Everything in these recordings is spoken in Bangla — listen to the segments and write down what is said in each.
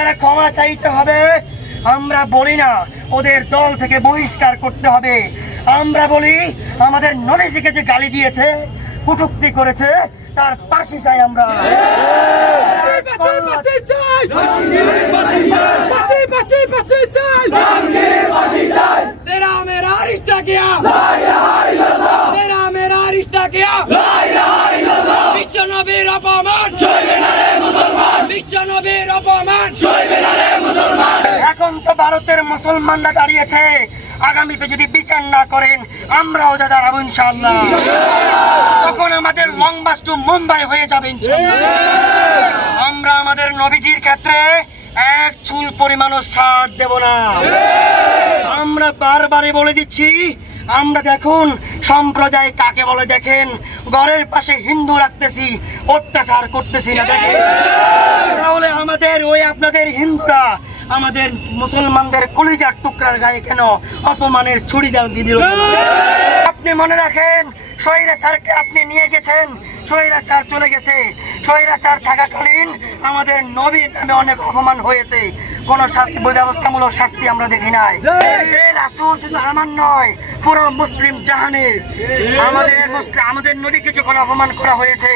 তারা ক্ষমা চাইতে হবে। আমরা বলি না ওদের দল থেকে বহিষ্কার করতে হবে, আমরা বলি আমাদের নবীজিকে যে গালি দিয়েছে, কটূক্তি করেছে, তার ফাঁসি চাই আমরা। तेरा मेरा रिश्ता किया, तेरा मेरा रिश्ता किया, विश्व नबीर अपमान, विश्व नबीर अपमान। এখন তো ভারতের মুসলমানরা দাঁড়িয়েছে, আগামীতে যদি বিচার না করেন আমরাও যা দাঁড়াবো ইনশাআল্লাহ। তখন আমাদের লং মার্চ টু মুম্বাই হয়ে যাবে ইনশাআল্লাহ। আমরা আমাদের নবীজির ক্ষেত্রে এক চুল পরিমাণও ছাড় দেব না। আমরা বারবারই বলে দিচ্ছি, আমরা দেখুন সম্প্রদায় কাকে বলে দেখেন, ঘরের পাশে হিন্দু রাখতেছি, অত্যাচার করতেছি না দেখেন। তাহলে আমাদের ওই আপনাদের হিন্দুরা আমাদের মুসলমানদের কলিজার টুকরার গায়ে কেন অপমানের ছুরি দিল? আপনি মনে রাখেন, স্বৈরাচারকে আপনি নিয়ে গেছেন, স্বৈরাচার চলে গেছে, স্বৈরাচার থাকাকালীন আমাদের নবীর নামে অনেক অপমান হয়েছে, কোন শাস্তি ব্যবস্থামূলক শাস্তি আমরা দেখি নাই। রাসূল শুধু আমার নয়, পুরো মুসলিম জাহানের। আমাদের নবীকে যখন অপমান করা হয়েছে,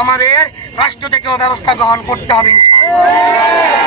আমাদের রাষ্ট্র থেকেও ব্যবস্থা গ্রহণ করতে হবে ইনশাআল্লাহ।